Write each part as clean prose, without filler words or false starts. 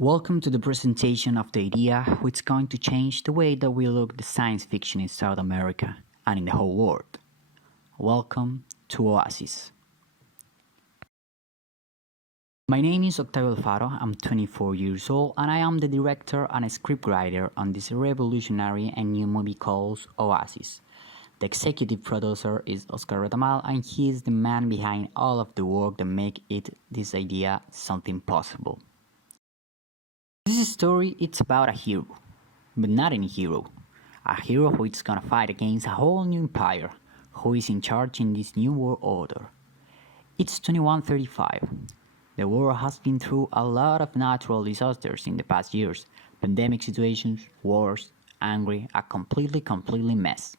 Welcome to the presentation of the idea which is going to change the way that we look at science fiction in South America and in the whole world. Welcome to Oasis. My name is Octavio Alfaro, I'm 24 years old and I am the director and scriptwriter on this revolutionary and new movie called Oasis. The executive producer is Oscar Retamal and he is the man behind all of the work that make this idea something possible. This story it's about a hero, but not any hero. A hero who is gonna fight against a whole new empire, who is in charge in this new world order. It's 2135. The world has been through a lot of natural disasters in the past years, pandemic situations, wars, angry, a completely mess.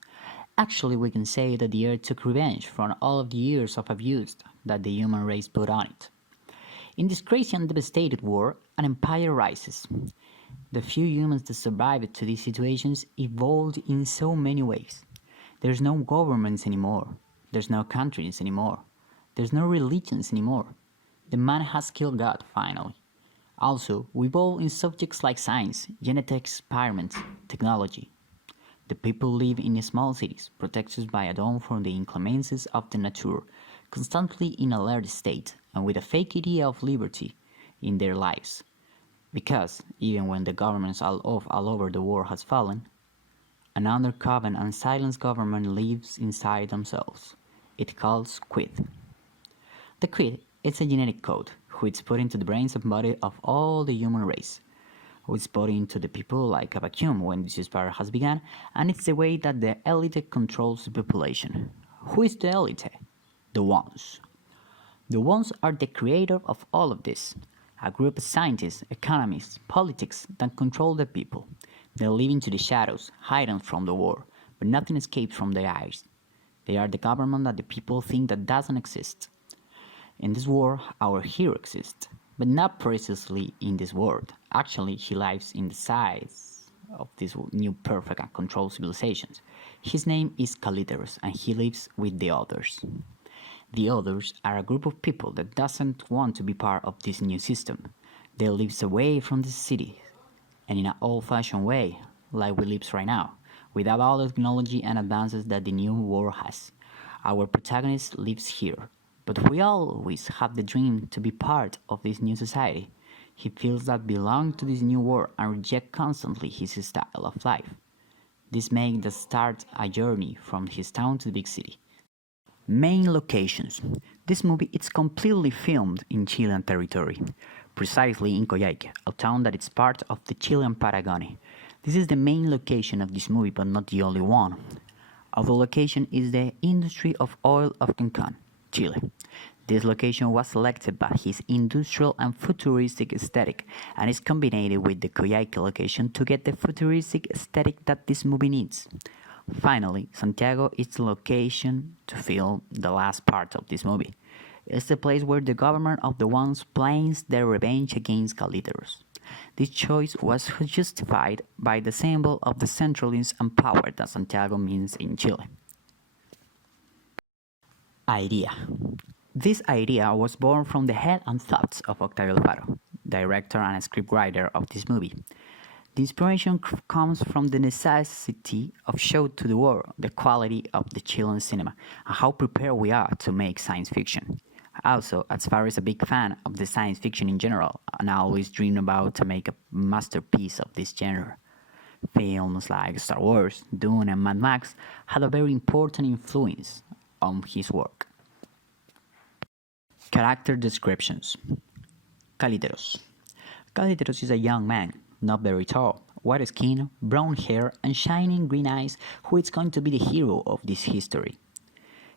Actually, we can say that the earth took revenge from all of the years of abuse that the human race put on it. In this crazy and devastated war, an empire rises. The few humans that survived to these situations evolved in so many ways. There's no governments anymore. There's no countries anymore. There's no religions anymore. The man has killed God, finally. Also, we evolve in subjects like science, genetic experiments, technology. The people live in small cities, protected by a dome from the inclemencies of the nature, constantly in alert state and with a fake idea of liberty in their lives. Because, even when the governments all over the world has fallen, an undercover and silent government lives inside themselves. It calls quid. The quid is a genetic code which is put into the brains and body of all the human race, which is put into the people like a vacuum when this spiral has begun, and it's the way that the elite controls the population. Who is the elite? The ones. The ones are the creator of all of this. A group of scientists, economists, politics that control the people. They live into the shadows, hidden from the war, but nothing escapes from their eyes. They are the government that the people think that doesn't exist. In this war, our hero exists, but not precisely in this world. Actually, he lives in the sides of this new perfect and controlled civilizations. His name is Caliteros, and he lives with the others. The others are a group of people that doesn't want to be part of this new system. They live away from the city, and in an old-fashioned way, like we live right now, without all the technology and advances that the new world has. Our protagonist lives here, but we always have the dream to be part of this new society. He feels that belong to this new world and reject constantly his style of life. This makes the start a journey from his town to the big city. Main locations. This movie is completely filmed in Chilean territory, precisely in Coyhaique, a town that is part of the Chilean Patagonia. This is the main location of this movie, but not the only one. Other location is the industry of oil of Cancun, Chile. This location was selected by his industrial and futuristic aesthetic and is combined with the Coyhaique location to get the futuristic aesthetic that this movie needs. Finally, Santiago is the location to film the last part of this movie. It's the place where the government of the ones plans their revenge against Caliteros. This choice was justified by the symbol of the centralism and power that Santiago means in Chile. Idea. This idea was born from the head and thoughts of Octavio Alfaro, director and scriptwriter of this movie. The inspiration comes from the necessity of showing to the world the quality of the Chilean cinema and how prepared we are to make science fiction. Also, as far as a big fan of the science fiction in general, and I always dream about to make a masterpiece of this genre. Films like Star Wars, Dune, and Mad Max had a very important influence on his work. Character descriptions. Caliteros. Caliteros is a young man, not very tall, white skin, brown hair, and shining green eyes, who is going to be the hero of this history.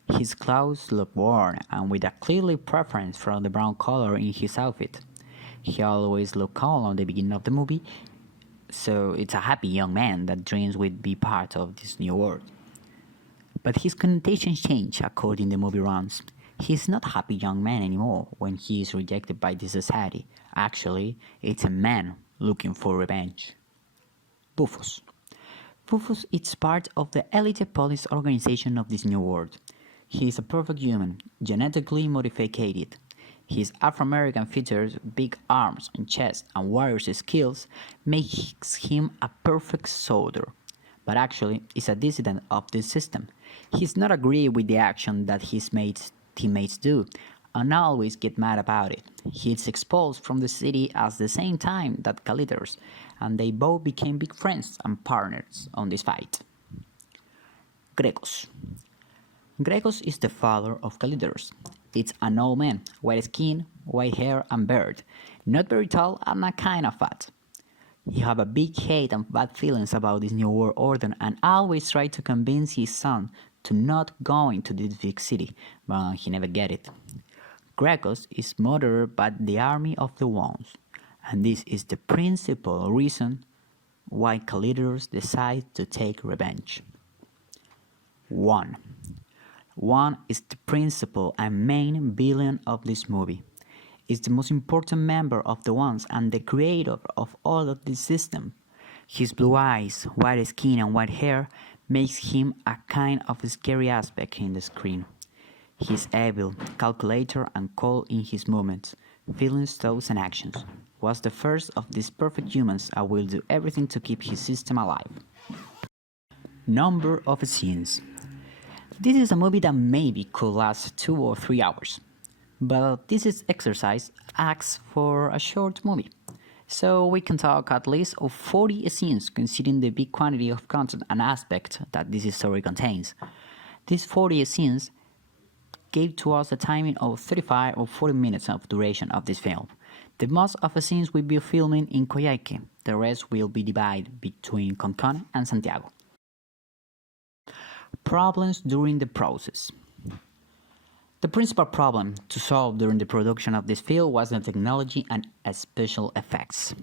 His clothes look worn and with a clear preference for the brown color in his outfit. He always looks calm at the beginning of the movie, so it's a happy young man that dreams with be part of this new world. But his connotations change according the movie runs. He's not a happy young man anymore when he is rejected by the society. Actually, it's a man looking for revenge. Bufos. Bufos is part of the elite police organization of this new world. He is a perfect human, genetically modified. His Afro-American features, big arms and chest, and warrior skills makes him a perfect soldier. But actually, is a dissident of this system. He's not agree with the action that his teammates do, and always get mad about it. He's expelled from the city at the same time that Caliders, and they both became big friends and partners on this fight. Grecos. Grecos is the father of Caliders. It's an old man, white skin, white hair and beard, not very tall and a kind of fat. He have a big hate and bad feelings about this new world order and always try to convince his son to not go into this big city, but he never get it. Grecos is murdered by the army of the Ones, and this is the principal reason why Calidus decides to take revenge. 1. 1 is the principal and main villain of this movie. Is the most important member of the Ones and the creator of all of this system. His blue eyes, white skin and white hair makes him a kind of scary aspect in the screen. He's evil, calculator and cold in his movements, feelings, thoughts and actions. Was the first of these perfect humans and will do everything to keep his system alive. Number of scenes. This is a movie that maybe could last 2 or 3 hours, but this exercise asks for a short movie, so we can talk at least of 40 scenes considering the big quantity of content and aspect that this story contains. These 40 scenes gave to us a timing of 35 or 40 minutes of duration of this film. The most of the scenes will be filming in Coyhaique, the rest will be divided between Concón and Santiago. Problems during the process. The principal problem to solve during the production of this film was the technology and special effects.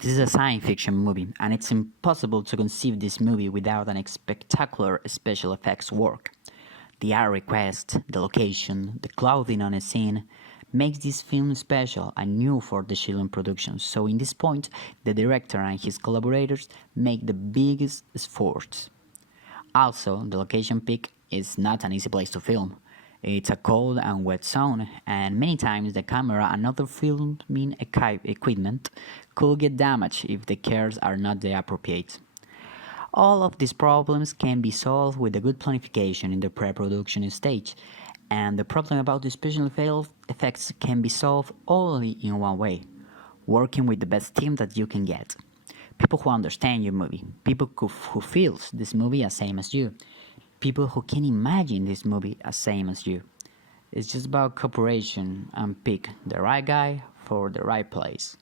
This is a science fiction movie, and it's impossible to conceive this movie without an spectacular special effects work. The art request, the location, the clothing on a scene makes this film special and new for the Chilean production. So in this point, the director and his collaborators make the biggest efforts. Also, the location pick is not an easy place to film. It's a cold and wet zone, and many times the camera and other filming equipment could get damaged if the cares are not the appropriate. All of these problems can be solved with a good planification in the pre-production stage, and the problem about the special effects can be solved only in one way: working with the best team that you can get. People who understand your movie, people who feels this movie as same as you, people who can imagine this movie as same as you. It's just about cooperation and pick the right guy for the right place.